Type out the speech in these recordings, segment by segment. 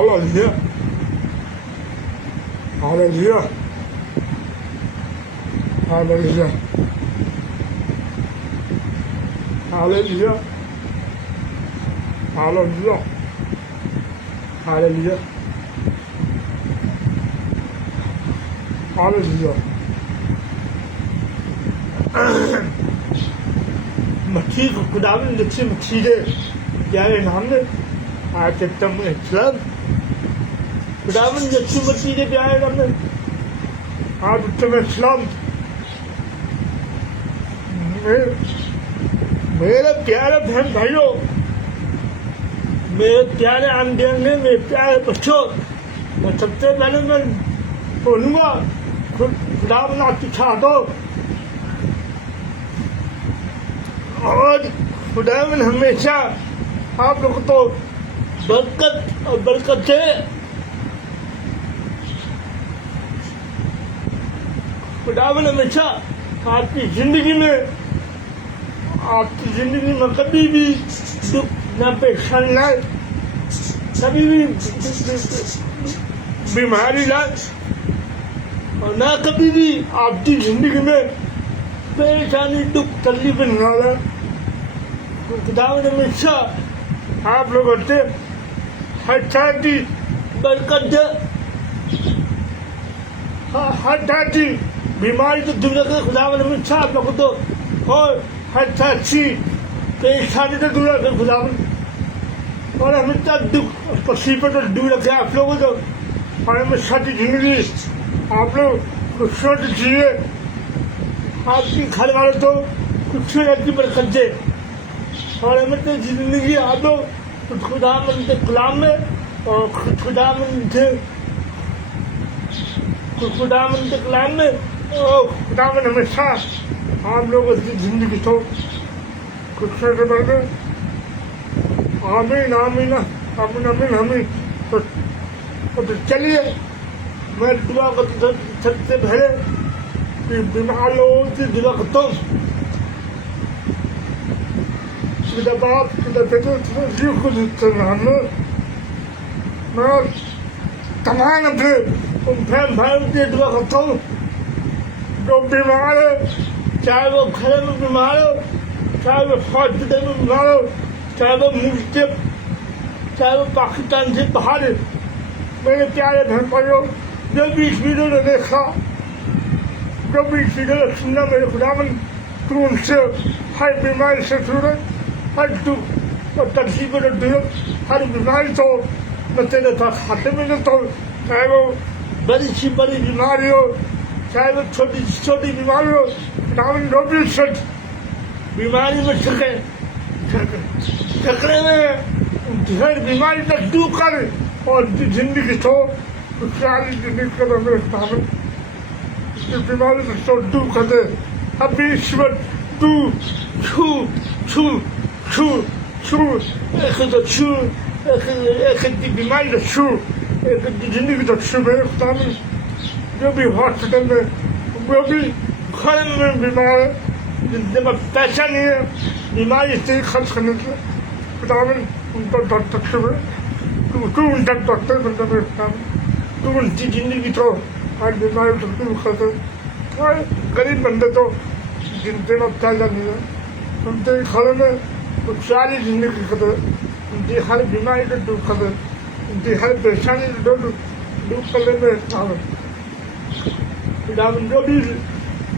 Hallelujah. Hallelujah. Hallelujah. Hallelujah. Hallelujah. Hallelujah. Hallelujah. मच्छी को खुदावन जच्ची मच्छी के प्यारे नाम में आके तम इस्लाम खुदावन जच्ची मच्छी के प्यारे नाम में आज तुम इस्लाम मेरे प्यारे बहन भाइयों, मेरे प्यारे आंधियों में, मेरे प्यारे बच्चों, मैं सबसे पहले मैं बोलूँगा खुदावन आपकी छातो और खुदावन हमेशा आप लोगों को बरकत और बरकत दे। खुदावन हमेशा आपकी जिंदगी में कभी भी दुख न परेशानी लाए, कभी भी बीमारी लाए और न कभी भी आपकी जिंदगी में परेशानी दुख तकलीफ न लाए। खुदावन हमेशा आप लोगों से हर तरह की बरकत दे, हर तरह की बीमारी को दूर रखे खुदावन हमेशा आप लोगों को, और हर तरह की परेशानी से दूर रखे खुदावन, और हमेशा दुख तकलीफों से दूर रखे आप लोगों को, और हमेशा की जिंदगी आप लोग खुशियों से जिए, आपकी घर वालों को खुशियों की बरकत दे, और हमें तो जिंदगी आप लोग खुदावन के कलाम में और खुदावन के कलाम में और खुदावन हमेशा आप लोगों की जिंदगी को खुशियों से भर दे। आमीन आमीन आमीन आमीन आमीन। तो चलिए मैं दुआ करता सबसे पहले कि बीमार लोगों की दुआ करता हूँ। मेरा बाप मेरा बेटा जीव को जीतते मैं तमाम अपने बहन भाइयों की दुआ करता हूँ जो बीमार है, चाहे वो घर में बीमार हो, चाहे वो हॉस्पिटल में बीमार हो, चाहे वो मुल्क से, चाहे वो पाकिस्तान से बाहर है। मेरे प्यारे बहन भाइयों, जो भी इस वीडियो ने देखा, जो भी इस वीडियो ने सुना, मेरे खुदावन तू उनसे हर बीमारी से दूर है, हर दुख और तकलीफों से दूर, हर बीमारी तो मैं तेरे साथ खाते में देता हूँ, चाहे वो बड़ी सी बड़ी बीमारी हो, चाहे वो छोटी सी छोटी बीमारी हो। खुदावन जो भी सच बीमारी में झगड़े में हर बीमारी तक दूर कर और जिंदगी तो खुशहाली जिंदगी कर, मेरे खुदावन इस बीमारी से तो दूर कर दे। अभी ईश्वर तू छू छू छू छू एक तो छू एक की बीमारी तो छू, एक की जिंदगी तो छू। मेरे खुदावन जो भी हॉस्पिटल में, जो भी घर में बीमार है, जिनके पास पैसा नहीं है बीमारी से खर्च करने के, खुदावन उनका डॉक्टर छू, तू उनका डॉक्टर बनता मेरे खुदावन, तू उनकी जिंदगी तो हर बीमारी तो दूर कर दे। और गरीब बंदे तो जिनके पास पैसा नहीं है, उनके घर में खुशहाली जिंदगी कर दे, उनकी हर बीमारी को दूर कर दे, उनकी हर परेशानी को दूर कर दे मेरे खुदावन। जो भी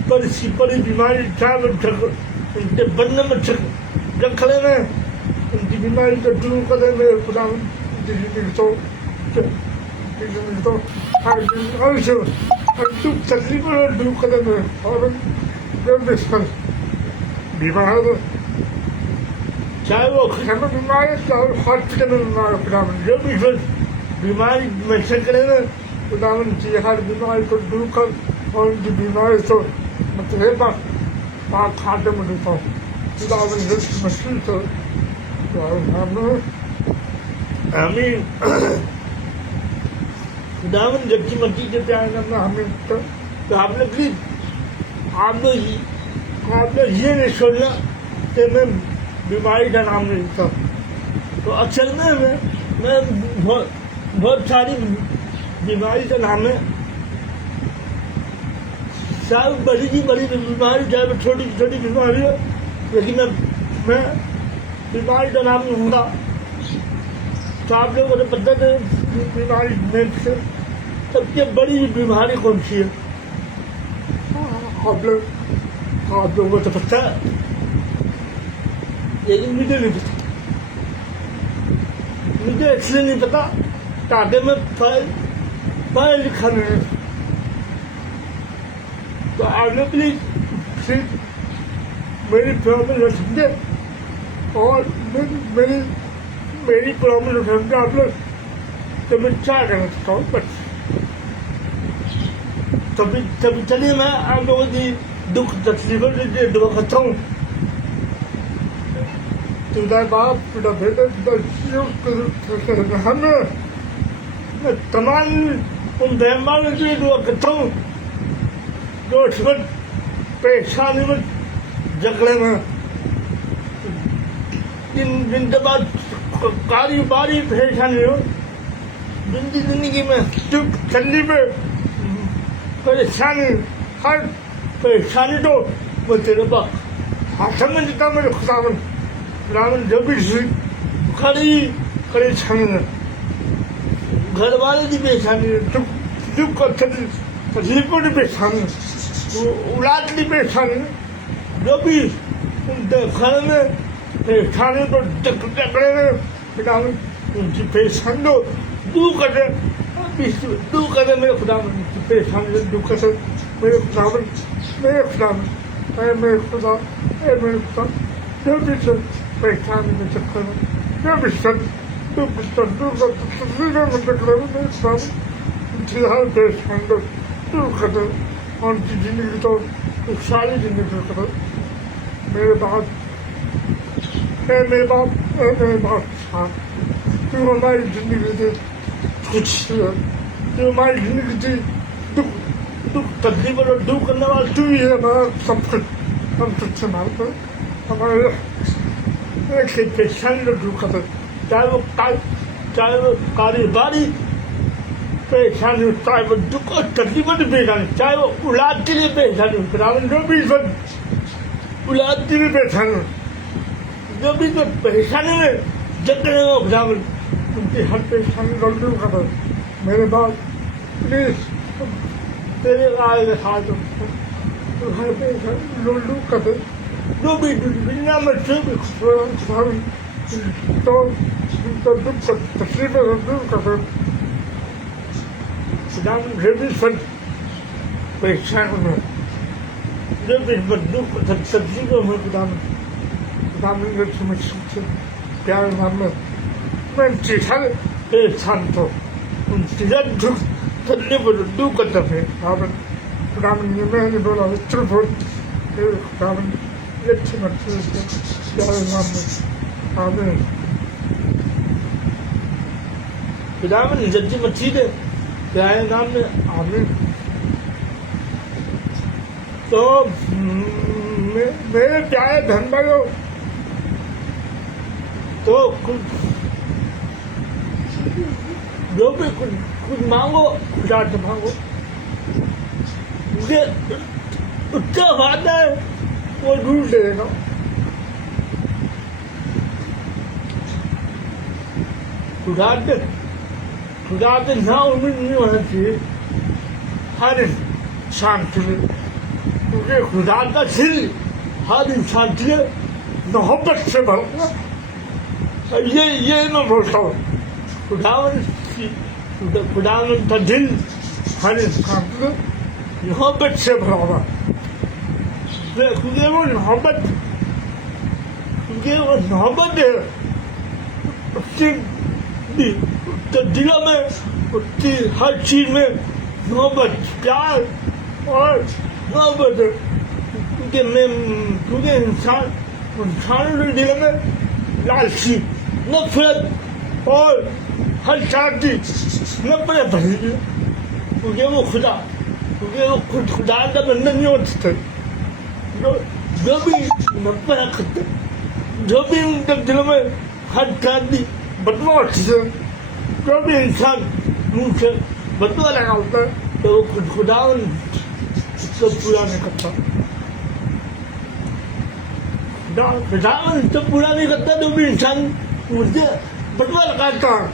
बड़ी बीमारी, चाहे वो उनके बदन में जखड़े में उनकी बीमारी को दूर कर दे मेरे खुदावन। तो हर बीमारी से हर दुख तकलीफों से दूर कर दे मेरे, और जो भी बीमार हो, चाहे वो घर में बीमार है, चाहे वो हॉस्पिटल में बीमार है, खुदावन जो भी बीमारी में झगड़े में खुदावन की हर बीमारी को दूर कर, और उनकी बीमारी तो मतलब पाक खाते में देता हूँ खुदावन मशीन से। आमीन। खुदावन जबकि मसीह के प्यारे नाम में हमें तो आपने प्लीज आप लोग ये नहीं सोचना कि मैं बीमारी का नाम नहीं था। तो अक्सर में मैं बहुत सारी बीमारी का नाम है, चाहे बड़ी की बड़ी बीमारी, चाहे वो छोटी की छोटी बीमारी है, लेकिन मैं बीमारी का नाम लूँगा तो आप लोगों को पता है बीमारी में से सबसे बड़ी बीमारी कौन सी है? आप लोगों को तो पता है, लेकिन मुझे नहीं पता। मुझे इसलिए नहीं पता ताकि मैं पढ़ा लिखा नहीं। तो आप लोग प्लीज मेरी प्रॉब्लम समझे और मेरी प्रॉब्लम समझे आप लोग, तो मैं क्या करना चाहता हूँ बस। तभी चलिए मैं आप लोगों की दुख तकलीफों से दुआ करता हूँ। तुझा बाप, तुझा बेटा, तुझा हमें मैं तमाम उन मेहमानों के लिए दुआ करता हूँ जो इस वक्त परेशानी में झगड़े में, जिनके बाद कारी बारी परेशानी हो, जिंदगी में दुख तकलीफ परेशानी, हर परेशानी तो वो तेरे पास हाथ में देता मेरे खुदावन जो भी कड़ी छानी है, घर वाले की परेशानी है, दुख तकलीफों की परेशानी है, औलाद की परेशानी है, जो भी उनके घर में परेशानी तो झगड़े में खुदावन उनकी परेशानी को दूर करे मेरे खुदावन, उनकी परेशानी से दूर करे मेरे खुदावन, मेरे खुदा जो भी सब परेशानी में चक्कर में, जो भी सब तकलीफ में चक्कर में मेरे खुदावन उनकी हर परेशानी को दूर करे और उनकी जिंदगी तो सारी जिंदगी करे मेरे बाप, मेरे बाप तू हमारी जिंदगी से कुछ जो हमारी जिंदगी से दुख तकलीफ और दूर करने वाला तू ही है। हमारा सब कुछ हम तुझसे मांगते हैं, हमारे एक परेशानी को दूर कर, चाहे वो कारोबारी परेशानी हो, चाहे वो दुख और तकलीफों की परेशानी, चाहे वो औलाद के लिए परेशानी हो, खुदावन जो भी सब औलाद के लिए परेशानी हो, जो भी तो परेशानी में झगड़े हो खुदावन उनकी हर परेशानी को दूर कर मेरे बाप, प्लीज तेरे आए के साथ तो हर परेशानी दूर कर दे, जो भी दुनिया में जो भी खुदावन तो दुख तकलीफ दूर कर दे खुदावन, जो भी सब परेशान में, जो भी दुख तकलीफों में खुदावन समझ सकते प्यारे नाम में मैं हर परेशान तो उनकी दुख तकलीफ दूर करते थे खुदावन ने मैंने बोला चुप हो खुदावन अच्छी मच्छी प्यारे नाम में आमीन। खुदावन जज्जी मच्छी दे प्यारे नाम में आमीन। तो मेरे प्यारे धन भाइयों, तो जो भी कुछ मांगो खुदा से मांगो, मुझे उसका वादा है वो ढूंढ देगा। खुदा से ना उम्मीद नहीं होना चाहिए हर इंसान के लिए, क्योंकि खुदा का दिल हर इंसान के लिए मोहब्बत से भरा। ये मैं बोलता हूँ खुदावन का दिल हर इंसान को मोहब्बत से भरा हुआ, क्योंकि वो मोहब्बत है उसकी दिलों में, उसकी हर चीज में मोहब्बत, प्यार और मोहब्बत है, क्योंकि इंसानों के दिलों में लालची, नफरत और हर चार की नफरत भरी है, क्योंकि वो खुदा का बंधन नहीं हो सकते। जो भी नफरत करते, जो भी उनके दिलों में हर चार की बदमाश है, जो भी इंसान मुंह से बदुआ लगाता है तो वो खुदावन उसको पूरा नहीं करता। खुदावन तो पूरा नहीं करता जो भी इंसान मुझे बदुआ लगाता है।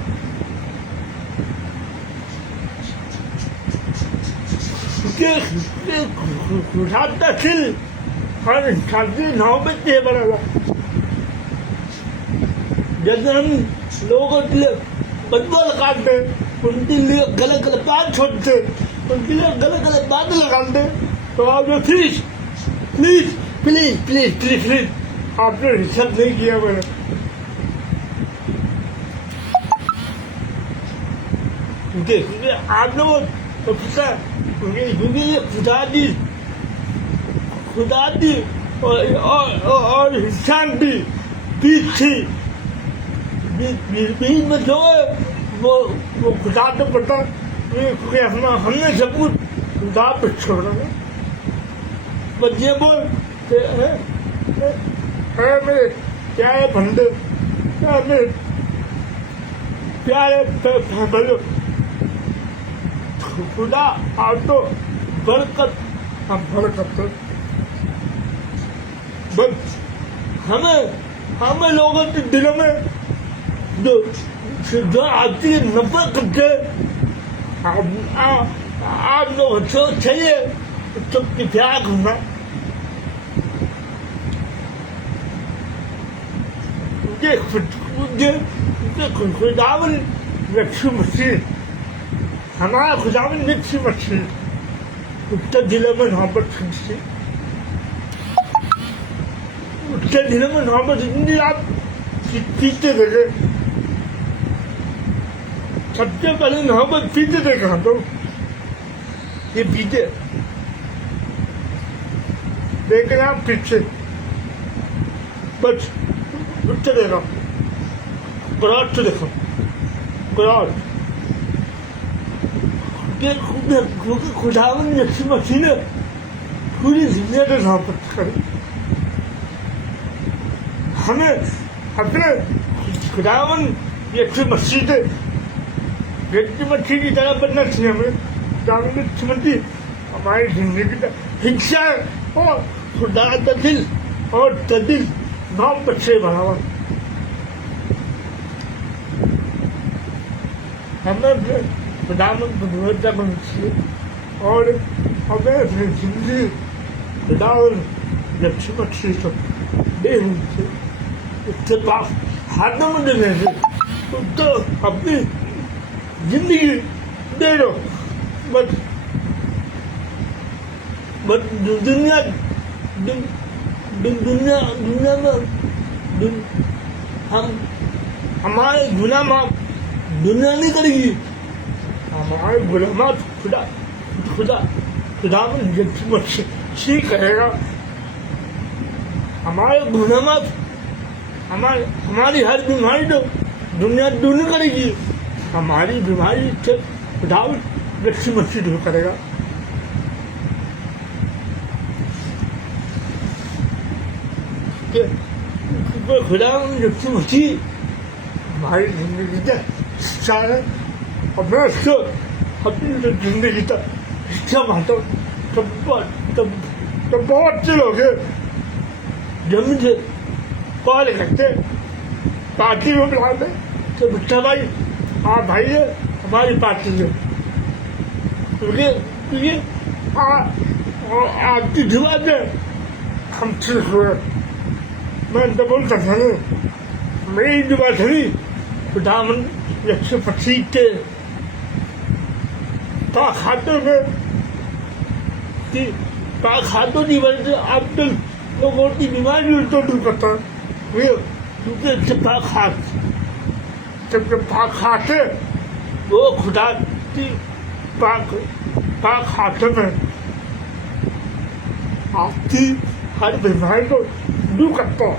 खुदाता दिल हर इंसान की नौबत नहीं बराबर। जब हम लोगों के लिए बदुआ लगाते उनके लिए गलत गलत बात छोड़ते उनके लिए गलत गलत बात लगाते तो आप जो please please please please please please आपने रिसर्च नहीं किया मैंने। क्योंकि आप लोगों को पता क्योंकि ये खुदा दी और इंसान भी बीच थी बीच में जो है वो खुदा तो पता क्योंकि हमने सब कुछ खुदा पे छोड़ा है। बस ये बोल है मेरे प्यारे बंदे मेरे प्यारे बोलो खुदा आप तो बरकत हम बरकत बस हमें लोगों के दिलों में जो आपकी नफरत करके आप लोग चाहिए सबकी प्यार करना। खुदावन यीशु मसीह हमारा खुदावन यीशु मसीह उसके दिलों में मोहब्बत थी उसके दिलों में मोहब्बत इतनी आप पीते देखे सबसे पहले मोहब्बत पीते देखा तो ये पीते देखना आप पीछे बस उससे देखा गराज से देखा गराज क्योंकि खुदावन यीशु मसीह ने पूरी दुनिया के मोहब्बत करे हमें अपने खुदावन यीशु मसीह के यीशु मसीह की तरह बनना चाहिए। हमें खुदावन यीशु मसीह हमारी जिंदगी का हिस्सा है और खुदा का दिल और दिल मोहब्बत से भरा हुआ। हमें खुदावन को भरोसा करना चाहिए और हमें अपनी जिंदगी खुदावन यीशु मसीह को दे दीजिए उसके पास हाथों में देने से तो अपनी जिंदगी दे दो बस दुनिया में हम हमारे गुनाह माफ दुनिया नहीं करेगी हमारे गुनाह माफ खुदा में यीशु मसीह करेगा। हमारे गुनाह माफ हमारी हर बीमारी तो दुनिया दूर नहीं करेगी हमारी बीमारी से खुदा यीशु मसीह दूर करेगा। खुदा यीशु मसीह हमारी जिंदगी का हिस्सा है और मैं उसको अपनी जिंदगी का हिस्सा मानता हूँ। तो बहुत से लोग हैं जब मुझे कॉल करते पार्टी में बुलाते तो बच्चा भाई आप भाई है हमारी पार्टी है क्योंकि आपकी जुबान में हम ठीक हुए। मैं तो बोलता था मेरी जुबान थी खुदावन यीशु मसीह के खातों में कि खातों की वजह से आप लोगों की बीमारी तो दूर करता है क्योंकि जब खाते वो खुदा की खाते में आपकी हर बीमारी को दूर करता हूँ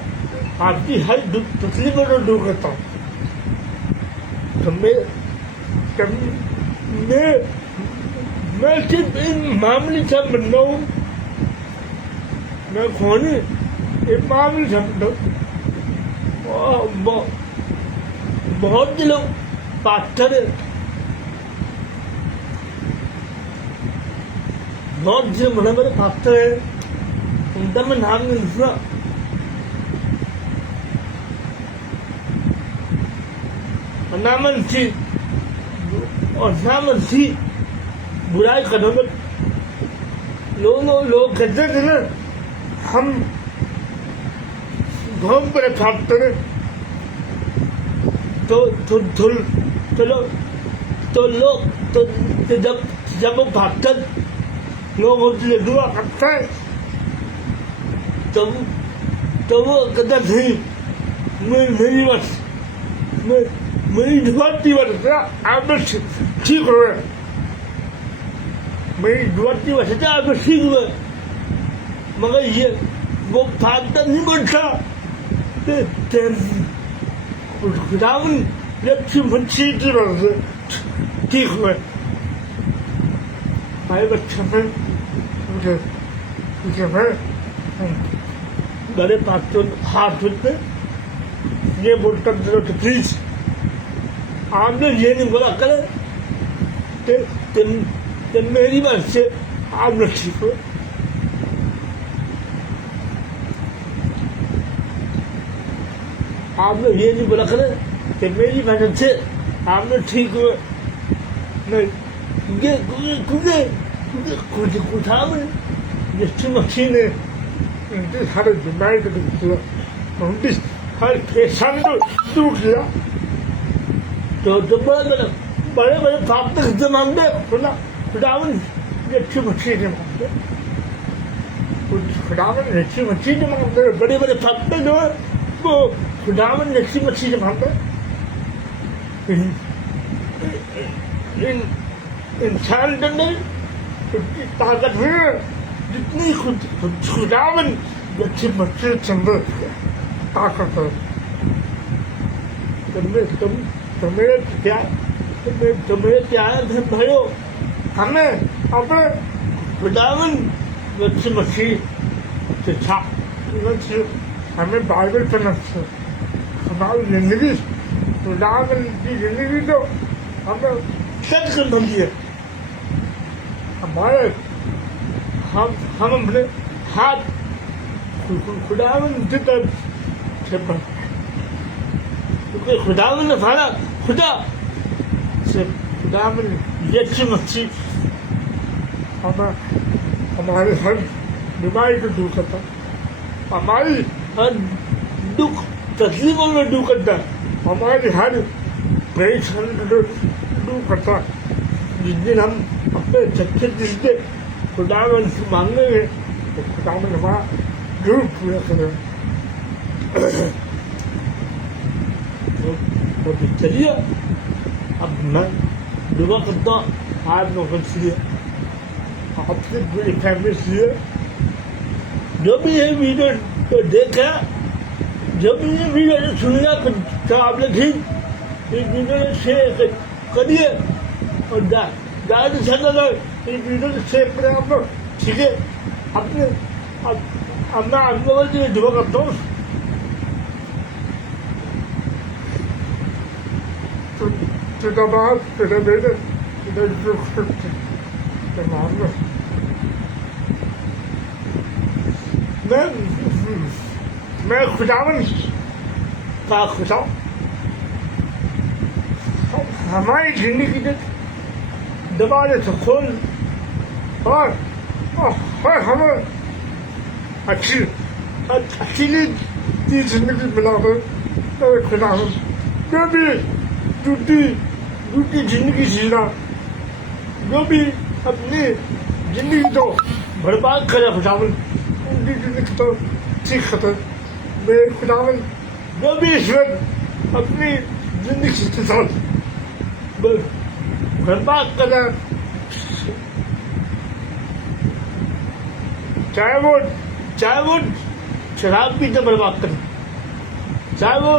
आपकी हर तकलीफों को दूर करता हूँ। मैं सिर्फ इन मामले से बंदा हूँ मैं कौन एक मामले से बंदा हूँ। बहुत लोग पाथर बहुत से बड़े बड़े पाथर है, उनका मैं नाम नहीं सुना। नामन थी और नामन थी बुराई करने में लोग कहते थे ना, हम घूम पर छापते थे चलो तो लोग तो जब वो भागते लोग उससे दुआ करते हैं तो वो कहते थे मेरी जुबाती वजह आप ठीक हुए, मेरी जुबाती वजह आप ठीक हुए, मगर ये वो फायदा नहीं बनता। खुदावन अच्छी मच्छी की वजह से ठीक हुए। भाई बच्चे में बड़े पास हाथ होते ये बोलता प्लीज आपने ये नहीं बोला करे मेरी बात से आप लोग ठीक हो। आपने ये नहीं बोला करे कि मेरी बात से आप लोग ठीक हो। नहीं क्योंकि कुछ मशीन है उनकी सारे बीमारी को दूर किया, उनकी हर पेशेंट को दूर किया। तो बड़े बड़े पाप तक से मांगते खुदावन अच्छी मच्छी नहीं मांगते, खुदावन अच्छी मच्छी नहीं मांगते। बड़े बड़े पाप जो है वो खुदावन अच्छी मच्छी नहीं मांगते। इंसान के अंदर उतनी ताकत है जितनी खुदावन अच्छी मच्छी चंद्र ताकत है। तुम्हें क्या है भयो, हमें अपने खुदावन अच्छी मच्छी शिक्षा हमें बाइबल पढ़ना चाहिए। हमारी जिंदगी खुदावन की जिंदगी तो हमें सच कर दी है। हमारे हम अपने हाथ खुदावन की तरफ, क्योंकि खुदावन ने सारा खुदा से खुदावन ये अच्छी मच्छी हमारे हर बीमारी को दूर करता, हमारी हर दुख तकलीफों में दूर करता, हमारी हर परेशानी को दूर करता। जिस दिन हम अपने सच्चे दिल से खुदावन से मांगेंगे तो खुदावन हमारा जरूर पूरा करेगा। तो चलिए अब मैं दुआ करता हूँ आज नौकर से आपसे पूरी फैमिली से जो भी ये वीडियो देखा, जो भी ये वीडियो सुनिया तो आप लोग ठीक इस वीडियो शेयर करिए और ज़्यादा से ज़्यादा इस वीडियो को शेयर करें आप लोग, ठीक है। अपने अब मैं आप लोगों से दुआ करता हूँ तेरा बाप तेरा बेटे तेरा नाम में मैं खुदावन का खुदा हमारी जिंदगी के दरवाजे से खोल और हमें अच्छी जिंदगी मिला कर खुदावन जो भी झूठी जिंदगी जीना, जो भी अपनी जिंदगी को बर्बाद करे खुदावन उनकी जिंदगी तो ठीक खतर। मेरे खुदावन जो भी ईश्वर अपनी जिंदगी के साथ बर्बाद करे, चाहे वो शराब पी तो बर्बाद करे, चाहे वो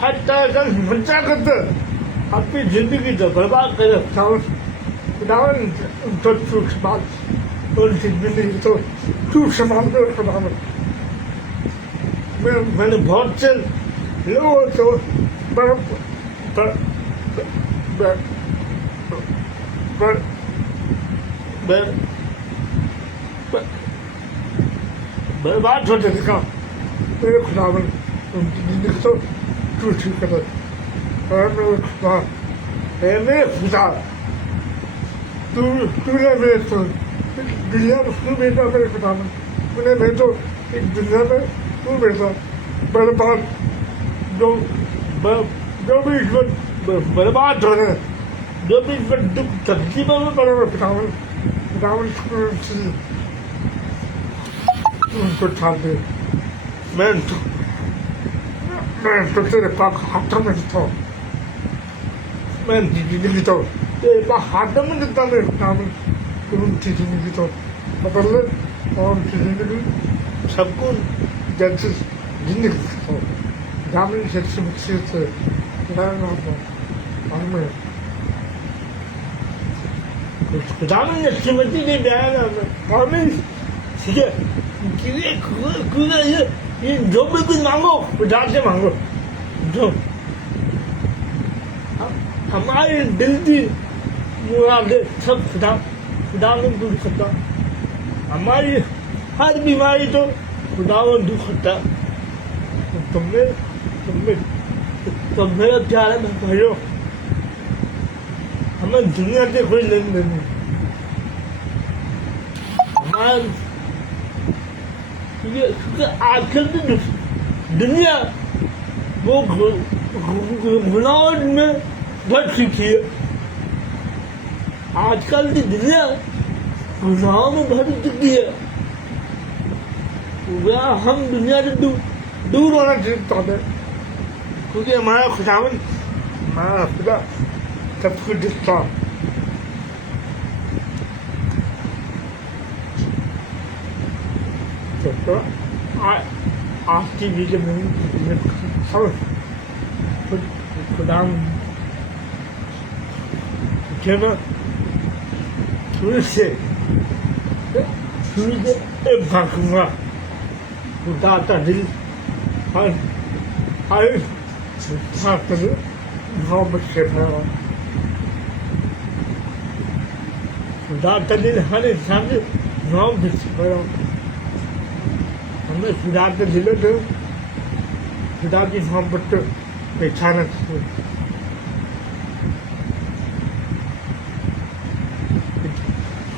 हर तरह का हिंसा करते अपनी जिंदगी तो बर्बाद करे खुदावन तो झूठ बात उनकी जिंदगी तो झूठ संभाल कर खुदावन। मैंने बहुत से लोगों को पर मैं मैं मैं मैं बात छोड़ देने का मेरे खुदावन उनकी जिंदगी तो तू ठीक कर मेरे खुदा मेरे खुदा तूने मेरे तो दुनिया में तू भेजा मेरे खुदावन तूने मेरे तो एक दुनिया में तू भेजा बर्बाद जो भी इसमें बर्बाद हो रहे जो भी इसमें दुख तकलीफ में पड़े हुए खुदावन उनको छाड़ दे मैं तो तेरे पास हाथों में देता हूँ मैं जिंदगी तो तेरे पास हाथों में देता मेरे खुदावन उनकी जिंदगी तो बदल ले और उनकी जिंदगी सबको जैसे जिंदगी तो ग्रामीण क्षेत्र में से में ग्रामीण श्रीमती ने बयान ग्रामीण ठीक है ये जो भी कुछ मांगो खुदा से मांगो जो हमारे दिल की मुरादें सब खुदा में दूर करता हमारी हर बीमारी तो खुदा में दूर करता तुम मेरा प्यार है भाइयों हमें दुनिया से कोई लेन देन नहीं हमारा आजकल की दुनिया वो गुनाह में भर चुकी है आजकल की दुनिया गुनाह में भर चुकी है हम दुनिया से दूर होना चाहते हैं क्योंकि हमारा खुदावन हमारा खुदा सब कुछ दिखता तो आज की वीडियो में सब खुदा ना शुरू से एक भागूंगा खुदा का दिल हर मोहब्बत से भरा खुदा का दिल हर इंसान से मोहब्बत से भरा हमें खुदा के दिलों से खुदा की मोहब्बत पहचाना चाहिए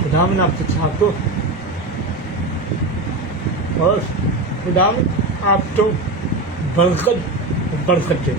खुदा में आपसे चाहते और खुदा में आप तो बरकत दे